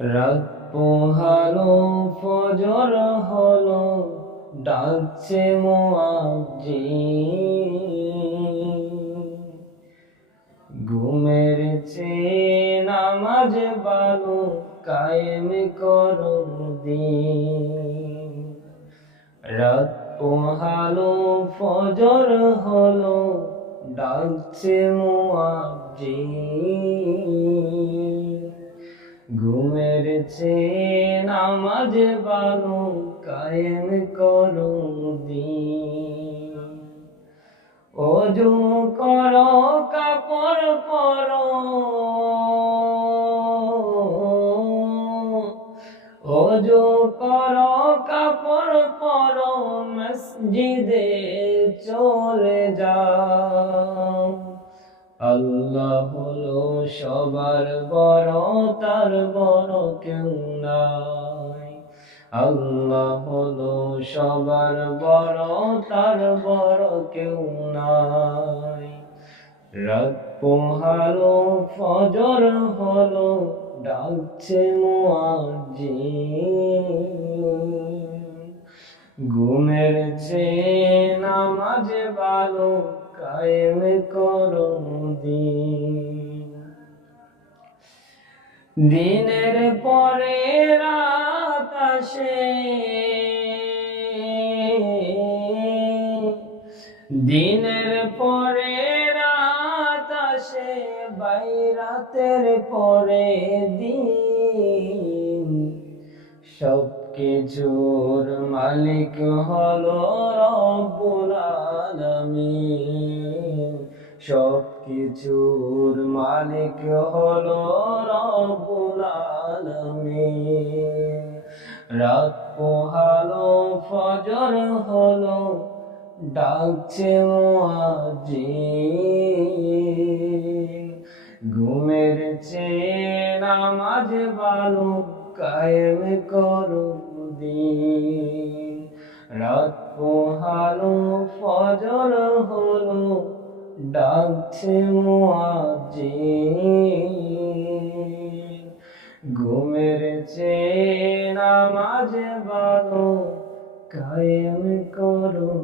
রাত পোহালো ফজর হলো, ডাকছে মুয়াজ্জিন। ঘুমের চেয়ে নামাজ ভালো, কায়েম করো দিন। রাত পোহালো ফজর হলো, ডাকছে মুয়াজ্জিন। ঘুমের চেয়ে নামাজ ভালো, কায়েম করো দিন। ওযু করো কাপড় পরো, ওযু করো কাপড় পরো, মসজিদে চলে যাও। আল্লাহ হলো সবার বড়, তার বড় কেউ নাই। আল্লাহ হলো সবার বড়, তার বড় কেউ নাই। রাত পোহালো ফজর হলো, ডাকছে মুয়াজ্জিন। ঘুমের চেয়ে নামাজ ভালো, কায়েম করো দিন। দিনের পরে রাত আসে, দিনের পরে রাত আসে, বাইরাতের পরে দিন। সবকিছুর মালিক হলো রব্বুল আলামিন। সবকিছুর মালিক হলো রব্বুল আলামিন। রাত পোহালো ফজর হলো, ডাকছে মুয়াজ্জিন। ঘুমের চেয়ে নামাজ ভালো, কায়েম করো দিন। রাত পোহালো ফজর হলো, ডাকছে মুয়াজ্জিন। ঘুমের চেয়ে নামাজ ভালো, কায়েম করো